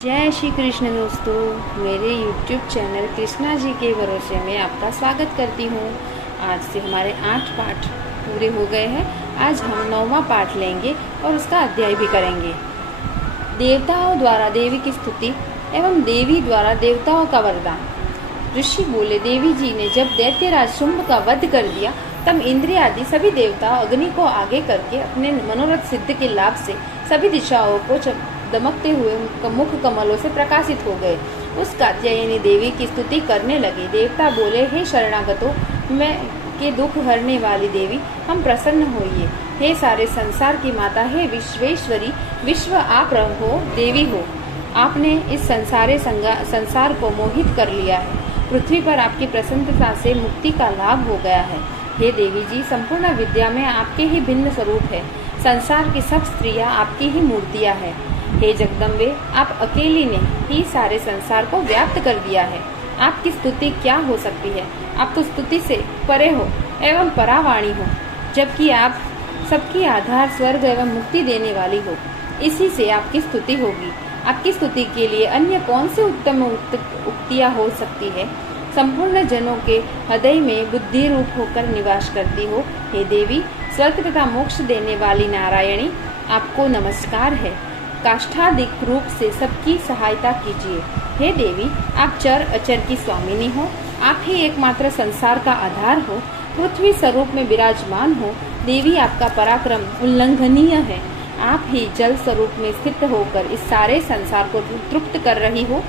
जय श्री कृष्ण दोस्तों, मेरे YouTube चैनल कृष्णा जी के भरोसे में आपका स्वागत करती हूँ। आज से हमारे 8 पाठ पूरे हो गए हैं। आज हम 9वां पाठ लेंगे और उसका अध्याय भी करेंगे। देवताओं द्वारा देवी की स्तुति एवं देवी द्वारा देवताओं का वरदान। ऋषि बोले, देवी जी ने जब दैत्यराज शुंभ का वध कर दिया तब इंद्र आदि सभी देवता अग्नि को आगे करके अपने मनोरथ सिद्ध के लाभ से सभी दिशाओं को दमकते हुए मुख कमलों से प्रकाशित हो गए। उस कात्यायनी देवी की स्तुति करने लगे। देवता बोले, हे शरणागतों, मैं के दुख हरने वाली देवी, हम प्रसन्न होइए। हे सारे संसार की माता, हे विश्वेश्वरी, विश्व आप हो, देवी हो। आपने इस संसार को मोहित कर लिया है। पृथ्वी पर आपकी प्रसन्नता से मुक्ति का लाभ हो गया है। हे देवी जी, संपूर्ण विद्या में आपके ही भिन्न स्वरूप है। संसार की सब स्त्रियां आपकी ही मूर्तियां हैं। हे जगदम्बे, आप अकेली ने ही सारे संसार को व्याप्त कर दिया है। आपकी स्तुति क्या हो सकती है? आप तो स्तुति से परे हो एवं परावाणी हो, जबकि आप सबकी आधार, स्वर्ग एवं मुक्ति देने वाली हो। इसी से आपकी स्तुति होगी। आपकी स्तुति के लिए अन्य कौन से उत्तम उक्तियाँ हो सकती है? संपूर्ण जनों के हृदय में बुद्धि रूप होकर निवास करती हो। हे देवी, स्वर्ग तथा मोक्ष देने वाली नारायणी, आपको नमस्कार है। काष्ठादिक रूप से सबकी सहायता कीजिए। हे देवी, आप चर अचर की स्वामिनी हो। आप ही एकमात्र संसार का आधार हो। पृथ्वी स्वरूप में विराजमान हो। देवी, आपका पराक्रम उल्लंघनीय है। आप ही जल स्वरूप में स्थित होकर इस सारे संसार को तृप्त कर रही हो।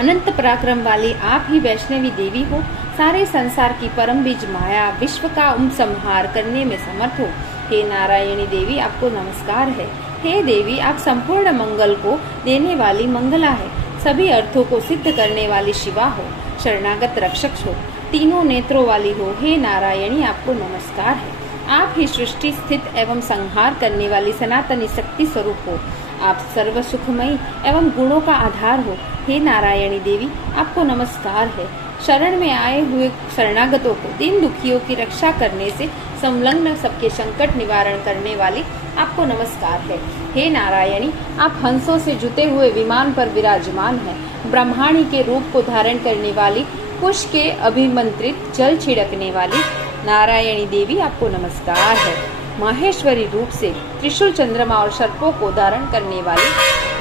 अनंत पराक्रम वाली आप ही वैष्णवी देवी हो। सारे संसार की परम बीज माया, विश्व का संहार करने में समर्थ हो। हे नारायणी देवी, आपको नमस्कार है। हे देवी, आप संपूर्ण मंगल को देने वाली मंगला है। सभी अर्थों को सिद्ध करने वाली शिवा हो। शरणागत रक्षक हो। तीनों नेत्रों वाली हो। हे नारायणी, आपको नमस्कार है। आप ही सृष्टि, स्थित एवं संहार करने वाली सनातनी शक्ति स्वरूप हो। आप सर्व सुखमयी एवं गुणों का आधार हो। हे नारायणी देवी, आपको नमस्कार है। शरण में आए हुए शरणागतों को, दीन दुखियों की रक्षा करने से संलग्न सबके संकट निवारण करने वाली आपको नमस्कार है। हे नारायणी, आप हंसों से जुते हुए विमान पर विराजमान हैं। ब्रह्माणी के रूप को धारण करने वाली, कुश के अभिमंत्रित जल छिड़कने वाली नारायणी देवी, आपको नमस्कार है। माहेश्वरी रूप से त्रिशूल, चंद्रमा और सर्पों को धारण करने वाली,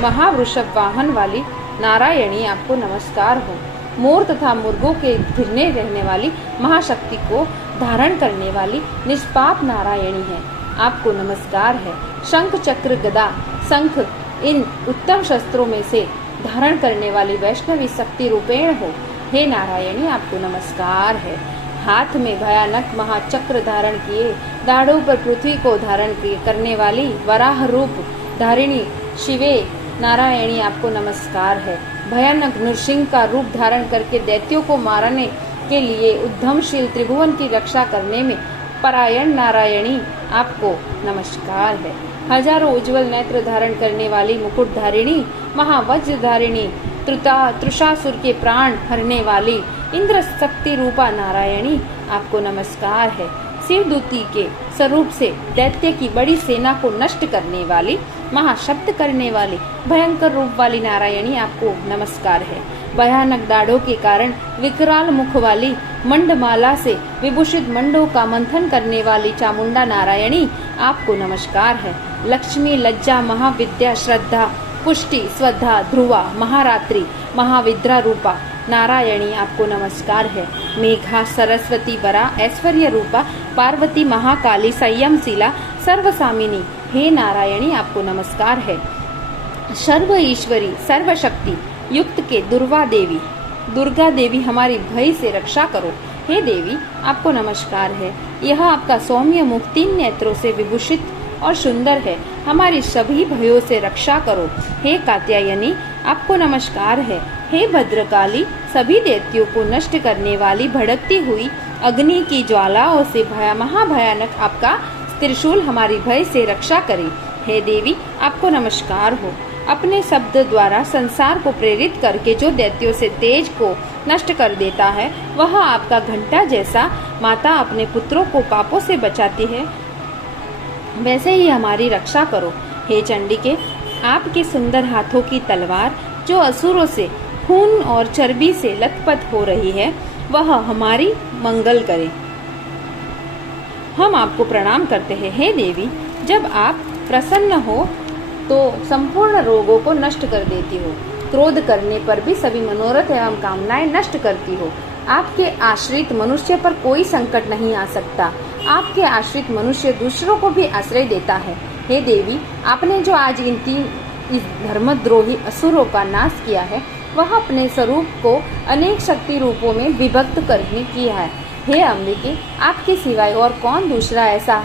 महावृषभ वाहन वाली नारायणी, आपको नमस्कार हो। मोर तथा मुर्गों के घिरने रहने वाली, महाशक्ति को धारण करने वाली निष्पाप नारायणी है, आपको नमस्कार है। शंख, चक्र, गदा, शंख, इन उत्तम शस्त्रों में से धारण करने वाली वैष्णवी शक्ति रूपेण हो। हे नारायणी, आपको नमस्कार है। हाथ में भयानक महाचक्र धारण किए, दाढ़ों पर पृथ्वी को धारण करने वाली वराह रूप धारिणी शिवे नारायणी, आपको नमस्कार है। भयानक नृसिंह का रूप धारण करके दैत्यों को मारने के लिए उद्यमशील त्रिभुवन की रक्षा करने में परायण नारायणी, आपको नमस्कार है। हजारों उज्जवल नेत्र धारण करने वाली मुकुट धारिणी, महावज्र धारिणी, त्रुषासुर के प्राण हरने वाली इंद्र शक्ति रूपा नारायणी, आपको नमस्कार है। शिवदूती के स्वरूप से दैत्य की बड़ी सेना को नष्ट करने वाली, महाशब्द करने वाली, भयंकर रूप वाली नारायणी, आपको नमस्कार है। भयानक दाढ़ों के कारण विकराल मुख वाली, मंडमाला से विभूषित मंडों का मंथन करने वाली चामुंडा नारायणी, आपको नमस्कार है। लक्ष्मी, लज्जा, महाविद्या, श्रद्धा, पुष्टि, स्वधा, ध्रुवा, महारात्रि, महाविद्रा रूपा नारायणी, आपको नमस्कार है। मेघा, सरस्वती, वरा, ऐश्वर्य रूपा पार्वती, महाकाली, संयमशीला, सर्वसामिनी, हे नारायणी, आपको नमस्कार है। सर्व ईश्वरी, सर्वशक्ति युक्त के दुर्वा देवी, दुर्गा देवी, हमारी भय से रक्षा करो। हे देवी, आपको नमस्कार है। यह आपका सौम्य मुख 3 नेत्रों से विभूषित और सुंदर है। हमारी सभी भयों से रक्षा करो। हे कात्यायनी, आपको नमस्कार है। हे भद्रकाली, सभी दैत्यों को नष्ट करने वाली भड़कती हुई अग्नि की ज्वालाओं से महाभयानक आपका त्रिशूल हमारी भय से रक्षा करे। हे देवी, आपको नमस्कार हो। अपने शब्द द्वारा संसार को प्रेरित करके जो दैत्यों से तेज को नष्ट कर देता है, वह आपका घंटा जैसा माता अपने पुत्रों को पापों से बचाती है, वैसे ही हमारी रक्षा करो। हे चंडिके, आपके सुंदर हाथों की तलवार जो असुरों से खून और चर्बी से लथपथ हो रही है, वह हमारी मंगल करे। हम आपको प्रणाम करते हैं हे देवी। जब आप प्रसन्न हो तो संपूर्ण रोगों को नष्ट कर देती हो। क्रोध करने पर भी सभी मनोरथ एवं कामनाएं नष्ट करती हो। आपके आश्रित मनुष्य पर कोई संकट नहीं आ सकता। आपके आश्रित मनुष्य दूसरों को भी आश्रय देता है। हे देवी, आपने जो आज इस धर्मद्रोही असुरों का नाश किया है, वह अपने स्वरूप को अनेक शक्ति रूपों में विभक्त करने किया है। हे अम्बिके, आपके सिवाय और कौन दूसरा ऐसा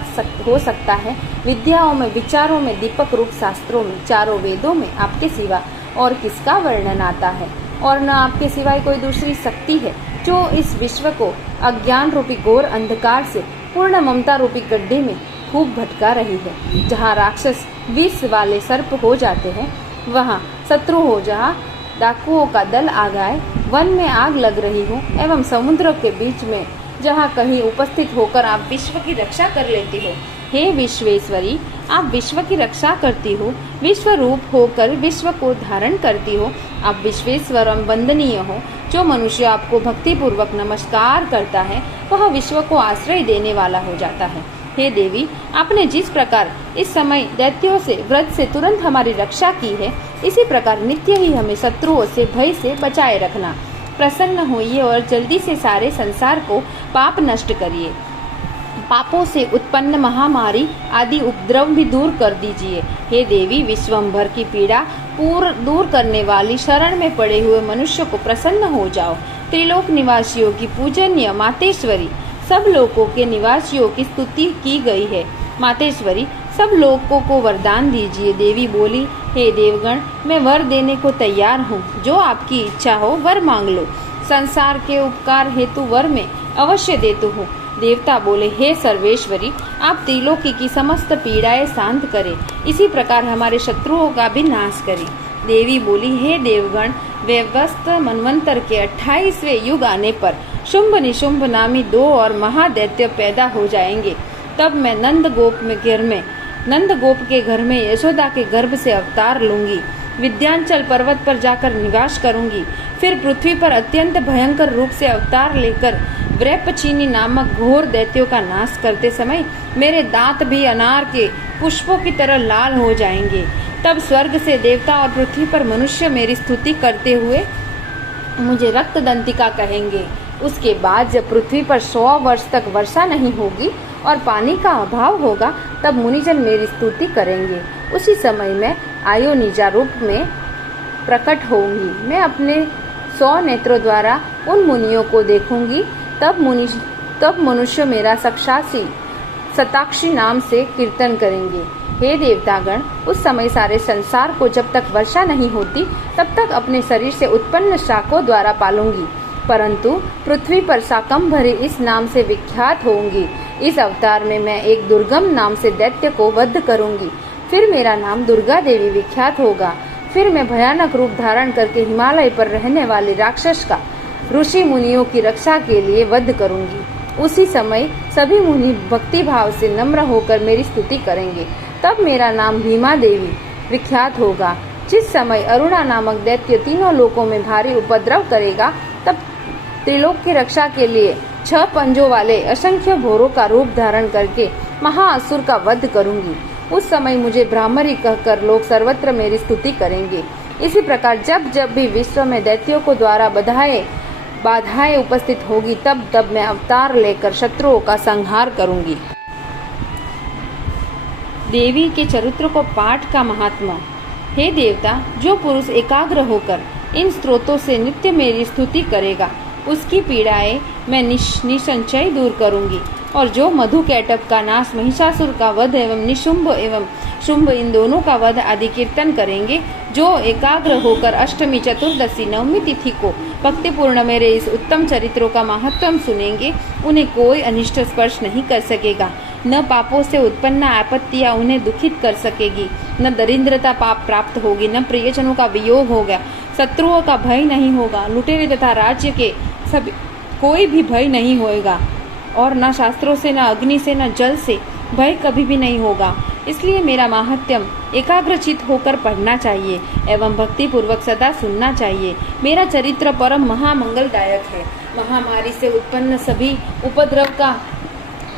हो सकता है? विद्याओं में, विचारों में, दीपक रूप शास्त्रों में, चारों वेदों में आपके सिवा और किसका वर्णन आता है? और न आपके सिवाय कोई दूसरी शक्ति है जो इस विश्व को अज्ञान रूपी घोर अंधकार से पूर्ण ममता रूपी गड्ढे में खूब भटका रही है। जहाँ राक्षस विष वाले सर्प हो जाते हैं, वहाँ शत्रु हो। जहाँ डाकुओं का दल आ जाए, वन में आग लग रही हो एवं समुद्र के बीच में जहाँ कहीं उपस्थित होकर आप विश्व की रक्षा कर लेती हो। हे विश्वेश्वरी, आप विश्व की रक्षा करती हो। विश्व रूप होकर विश्व को धारण करती हो। आप विश्वेश्वरम वंदनीय हो। जो मनुष्य आपको भक्ति पूर्वक नमस्कार करता है, वह विश्व को आश्रय देने वाला हो जाता है। हे देवी, आपने जिस प्रकार इस समय दैत्यों से, व्रत से तुरंत हमारी रक्षा की है, इसी प्रकार नित्य ही हमें शत्रुओं से, भय से बचाए रखना। प्रसन्न होइए और जल्दी से सारे संसार को पाप नष्ट करिए। पापों से उत्पन्न महामारी आदि उपद्रव भी दूर कर दीजिए। हे देवी, विश्वंभर की पीड़ा दूर करने वाली शरण में पड़े हुए मनुष्य को प्रसन्न हो जाओ। त्रिलोक निवासियों की पूजनीय मातेश्वरी, सब लोगों के निवासियों की स्तुति की गई है। मातेश्वरी, सब लोगों को वरदान दीजिए। देवी बोली, हे देवगण, मैं वर देने को तैयार हूँ। जो आपकी इच्छा हो वर मांग लो। संसार के उपकार हेतु वर में अवश्य देती हूँ। देवता बोले, हे सर्वेश्वरी, आप त्रिलोकी की समस्त पीड़ाएं शांत करें। इसी प्रकार हमारे शत्रुओं का भी नाश करें। देवी बोली, हे देवगण, व्यवस्थ मनवंतर के 28वें युग आने पर शुंभ निशुंभ नामी 2 और महादैत्य पैदा हो जाएंगे। तब मैं नंदगोप के घर में यशोदा के गर्भ से अवतार लूंगी। विद्यांचल पर्वत पर जाकर निवास करूंगी। फिर पृथ्वी पर अत्यंत भयंकर रूप से अवतार लेकर व्रैपचीनी नामक घोर दैत्यों का नाश करते समय मेरे दांत भी अनार के पुष्पों की तरह लाल हो जाएंगे। तब स्वर्ग से देवता और पृथ्वी पर मनुष्य मेरी स्तुति करते हुए मुझे रक्तदंतिका कहेंगे। उसके बाद जब पृथ्वी पर 100 वर्ष तक वर्षा नहीं होगी और पानी का अभाव होगा, तब मुनिजन मेरी स्तुति करेंगे। उसी समय मैं आयोनिजा रूप में प्रकट होंगी। मैं अपने 100 नेत्रों द्वारा उन मुनियों को देखूंगी। तब मनुष्य मेरा शताक्षी नाम से कीर्तन करेंगे। हे देवतागण, उस समय सारे संसार को जब तक वर्षा नहीं होती, तब तक अपने शरीर से उत्पन्न शाकों द्वारा पालूंगी, परंतु पृथ्वी पर शाकंभरी इस नाम से विख्यात होंगी। इस अवतार में मैं एक दुर्गम नाम से दैत्य को वध करूंगी। फिर मेरा नाम दुर्गा देवी विख्यात होगा। फिर मैं भयानक रूप धारण करके हिमालय पर रहने वाले राक्षस का ऋषि मुनियों की रक्षा के लिए वध करूंगी। उसी समय सभी मुनि भक्ति भाव से नम्र होकर मेरी स्तुति करेंगे। तब मेरा नाम भीमा देवी विख्यात होगा। जिस समय अरुणा नामक दैत्य तीनों लोकों में भारी उपद्रव करेगा, तब त्रिलोक की रक्षा के लिए 6 पंजों वाले असंख्य भोरों का रूप धारण करके महाअसुर का वध करूंगी। उस समय मुझे ब्राह्मणी कहकर लोग सर्वत्र मेरी स्तुति करेंगे। इसी प्रकार जब जब भी विश्व में दैत्यों को द्वारा बाधाएं उपस्थित होगी, तब मैं अवतार लेकर शत्रुओं का संहार करूंगी। देवी के चरित्र को पाठ का महात्मा। हे देवता, जो पुरुष एकाग्र होकर इन स्त्रोतों से नित्य मेरी स्तुति करेगा, उसकी पीड़ाएं मैं निसंचय दूर करूंगी। और जो मधु कैटभ का नाश, महिषासुर का वध एवं निशुंभ एवं शुंभ इन दोनों का वध आदि कीर्तन करेंगे, जो एकाग्र होकर अष्टमी, चतुर्दशी, नवमी तिथि को भक्तिपूर्ण मेरे इस उत्तम चरित्रों का महत्व सुनेंगे, उन्हें कोई अनिष्ट स्पर्श नहीं कर सकेगा। न पापों से उत्पन्न आपत्तियां उन्हें दुखित कर सकेगी, न दरिद्रता पाप प्राप्त होगी, न प्रियजनों का वियोग होगा, शत्रुओं का भय नहीं होगा, लुटेरे तथा राज्य के सब कोई भी भय नहीं होगा, और न शास्त्रों से, न अग्नि से, न जल से भय कभी भी नहीं होगा। इसलिए मेरा माहात्म्य एकाग्रचित होकर पढ़ना चाहिए एवं भक्ति पूर्वक सदा सुनना चाहिए। मेरा चरित्र परम महामंगलदायक है। महामारी से उत्पन्न सभी उपद्रव का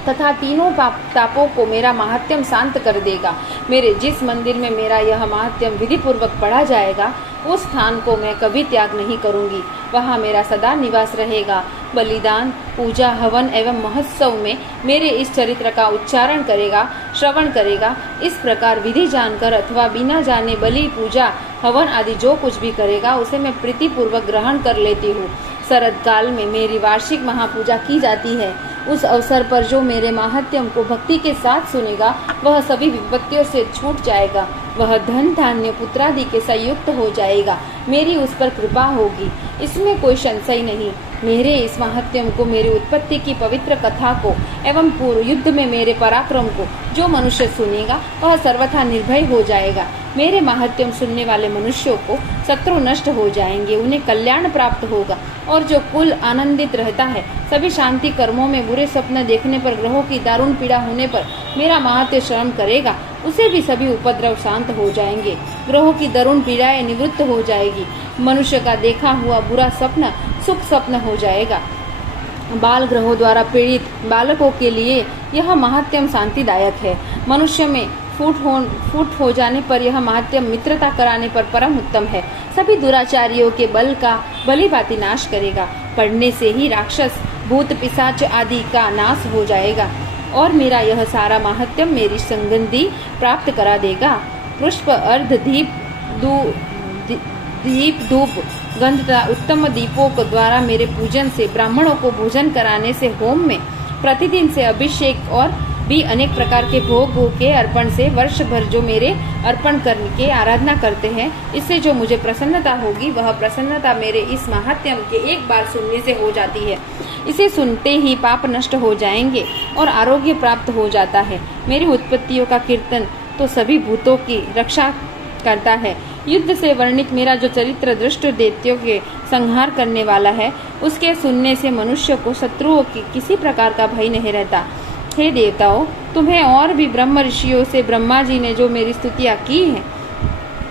तथा तीनों तापों को मेरा माहात्म्य शांत कर देगा। मेरे जिस मंदिर में मेरा यह माहात्म्य विधि पूर्वक पढ़ा जाएगा, उस स्थान को मैं कभी त्याग नहीं करूंगी। वहाँ मेरा सदा निवास रहेगा। बलिदान, पूजा, हवन एवं महोत्सव में मेरे इस चरित्र का उच्चारण करेगा, श्रवण करेगा। इस प्रकार विधि जानकर अथवा बिना जाने बलि, पूजा, हवन आदि जो कुछ भी करेगा, उसे मैं प्रीति पूर्वक ग्रहण कर लेती हूँ। शरद काल में मेरी वार्षिक महापूजा की जाती है। उस अवसर पर जो मेरे माहात्म्य को भक्ति के साथ सुनेगा, वह सभी विपत्तियों से छूट जाएगा। वह धन, धान्य, पुत्रादि के संयुक्त हो जाएगा। मेरी उस पर कृपा होगी, इसमें कोई संशय नहीं। मेरे इस माहात्म्य को, मेरी उत्पत्ति की पवित्र कथा को एवं पूर्व युद्ध में मेरे पराक्रम को जो मनुष्य सुनेगा, वह सर्वथा निर्भय हो जाएगा। मेरे माहात्म्य सुनने वाले मनुष्यों को शत्रु नष्ट हो जाएंगे, उन्हें कल्याण प्राप्त होगा। और जो कुल आनंदित रहता है, सभी शांति कर्मों में बुरे स्वप्न देखने पर, ग्रहों की दारुण पीड़ा होने पर मेरा माहात्म्य श्रवण करेगा, उसे भी सभी उपद्रव शांत हो जाएंगे। ग्रहों की दारुण पीड़ाएं निवृत्त हो जाएगी। मनुष्य का देखा हुआ बुरा स्वप्न सुख स्वप्न हो जाएगा। बाल ग्रहों द्वारा पीड़ित बालकों के लिए यह माहात्म्य शांतिदायक है। मनुष्य में फूट हो जाने पर यह माहात्म्य मित्रता कराने पर परम उत्तम है। सभी दुराचारियों के बल का भलीभांति नाश करेगा। पढ़ने से ही राक्षस, भूत, पिशाच आदि का नाश हो जाएगा और मेरा यह सारा माहात्म्य मेरी संगति प्राप्त करा देगा। पुष्प, अर्ध, दीप, धूप, गंध तथा उत्तम दीपों के द्वारा मेरे पूजन से, ब्राह्मणों को भोजन कराने से, होम में प्रतिदिन से अभिषेक और भी अनेक प्रकार के भोगों के अर्पण से वर्ष भर जो मेरे अर्पण करके आराधना करते हैं, इससे जो मुझे प्रसन्नता होगी, वह प्रसन्नता मेरे इस माहात्म्य के एक बार सुनने से हो जाती है। इसे सुनते ही पाप नष्ट हो जाएंगे और आरोग्य प्राप्त हो जाता है। मेरी उत्पत्तियों का कीर्तन तो सभी भूतों की रक्षा करता है। युद्ध से वर्णित मेरा जो चरित्र दुष्ट दैत्यों के संहार करने वाला है, उसके सुनने से मनुष्य को शत्रुओं की किसी प्रकार का भय नहीं रहता। हे देवताओं, तुम्हें और भी ब्रह्म ऋषियों से ब्रह्मा जी ने जो मेरी स्तुतियाँ की हैं,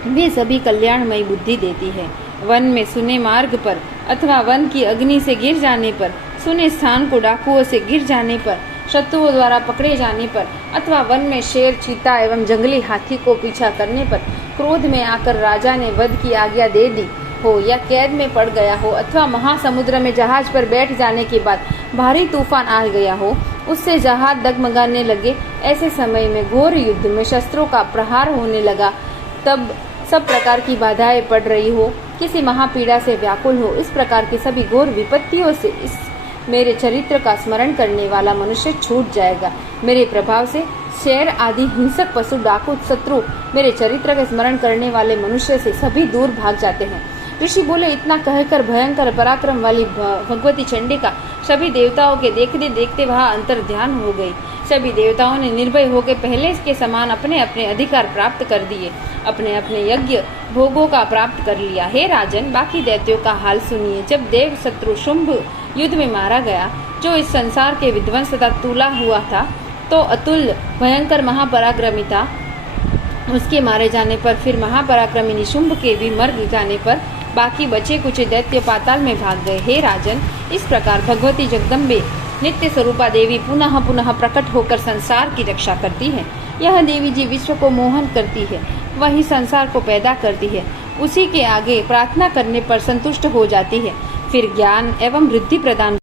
वे सभी कल्याणमयी बुद्धि देती है। वन में सुने मार्ग पर अथवा वन की अग्नि से गिर जाने पर, सुने स्थान को डाकुओं से गिर जाने पर, शत्रुओं द्वारा पकड़े जाने पर, अथवा वन में शेर, चीता एवं जंगली हाथी को पीछा करने पर, क्रोध में आकर राजा ने वध की आज्ञा दे दी हो या कैद में पड़ गया हो, अथवा महासमुद्र में जहाज पर बैठ जाने के बाद भारी तूफान आ गया हो, उससे जहाज डगमगाने लगे, ऐसे समय में घोर युद्ध में शस्त्रों का प्रहार होने लगा, तब सब प्रकार की बाधाएं पड़ रही हो, किसी महापीड़ा से व्याकुल हो, इस प्रकार की सभी घोर विपत्तियों से इस मेरे चरित्र का स्मरण करने वाला मनुष्य छूट जाएगा। मेरे प्रभाव से शेर आदि हिंसक पशु, डाकू, शत्रु मेरे चरित्र का स्मरण करने वाले मनुष्य से सभी दूर भाग जाते हैं। ऋषि बोले, इतना कहकर भयंकर पराक्रम वाली भगवती चंडिका सभी देवताओं के देखते देखते वहाँ अंतर ध्यान हो गई। सभी देवताओं ने निर्भय होकर पहले के समान अपने अपने अधिकार प्राप्त कर दिए, अपने अपने यज्ञ भोगों का प्राप्त कर लिया। हे राजन, बाकी दैत्यों का हाल सुनिए। जब देव शत्रु शुंभ युद्ध में मारा गया, जो इस संसार के विध्वंस तथा तुला हुआ था, तो अतुल्य भयंकर महापराक्रमी था। उसके मारे जाने पर फिर महापराक्रमी निशुंभ के भी मर जाने पर बाकी बचे कुछ दैत्य पाताल में भाग गए। हे राजन, इस प्रकार भगवती जगदम्बे नित्य स्वरूपा देवी पुनः पुनः प्रकट होकर संसार की रक्षा करती है। यह देवी जी विश्व को मोहन करती है, वही संसार को पैदा करती है। उसी के आगे प्रार्थना करने पर संतुष्ट हो जाती है, फिर ज्ञान एवं वृद्धि प्रदान